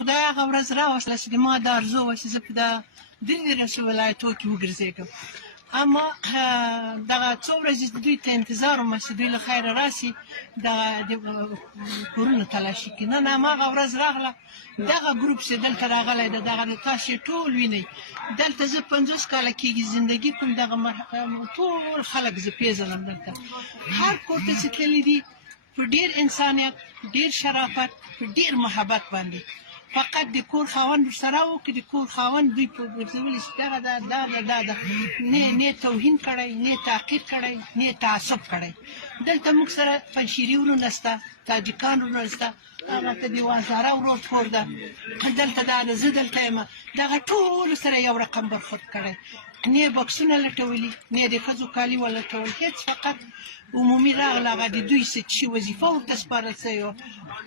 خدای هغه ورځ راوستله چې ما دا ارزو وه چې زه په دا درې ریاستي ولایتو کې وګرځېږم. اما دغه څو ورځې دوی ته انتظار وم چې دوی له خیره راسي د کورونو تلاشي کړي. نن هماغه ورځ راغله دغه ګروپ چې دلته راغلی دی دغه تاسې ټول وینئ دلته زه 50 کاله کېږي زندګي کوم دغه ټول خلک زه پېژنم دلته هر کور ته چې تللي دي په ډېر انسانیت ډېر شرافت په ډېر محبت باندې فقط د کور خاوند ورسره و که د کور خاوند دوی په ګرځولي چې دغه دا نه توهین کړی نه تحقیر کړی نه تعصب کړی. دلته موږ سره پنجشیري ورونه شته تاجکان ورونه شته هغه ته د وازاره ورور کور ده دلته دا زه دلته یم دغه ټولو سره یو رقم برخورد کړی نه بکسونه لټولي نه د ښځو کالي ولټول هېڅ فقط عمومي راغله هغه د دوی څه چې وظیفه ورته سپارل شوې وه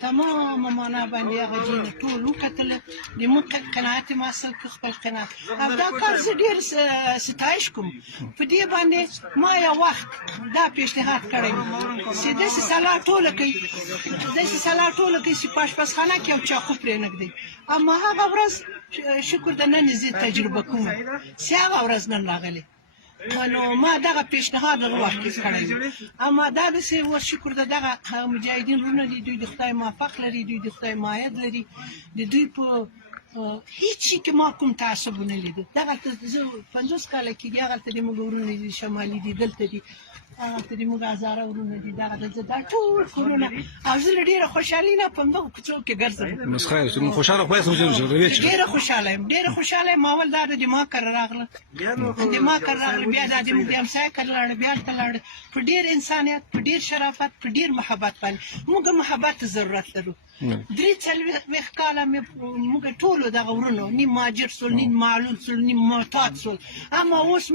تمامه معنا باندې هغه جینه ټول وکتله د موږ قناعت یې حاصل کړ خپل قناعت او دا کار زه ډېر ستایش کوم په دې باندې ما یو وخت دا پیشنهاد کړی چې داسې سلا ټوله کوي چې په اشپزخانه کې یو چاقو پرېنږدي اما هغه ورځ شکر د نن زه تجربه کوم چې هغه ورځ نن راغلی نو ما دغه پیشنهاد هغه وخت کې کړی اما دا داسې شکر د دغه مجاهدین وروڼه دي دوی د خدای موفق لري دوی د خدای مایه لري د دوی په هیڅ شي کې ما کوم تعصب ونه لیده دغلته زه 50 کاله کېږي هغلته د موږ وروڼه دي شمالي دي دلته دي هغلته د موږ هزاره وروڼه دي دغه دا ټول کورونه او زه له ډېره خوشحالي نه په همدغو کوڅو کې ګرځم ډېره خوشحاله یم ما اول دا د ما کره راغله بیا دا د موږ د همسایه کره لاړه بیا هلته لاړه په ډېر انسانیت په ډېر شرافت په ډېر محبت باندې موږ محبت ته ضرورت لرو 43 کاله موږ ټولو دغه ورونو نیم مهاجر سول نیم معلول سول نیم معتاد سول اما اوس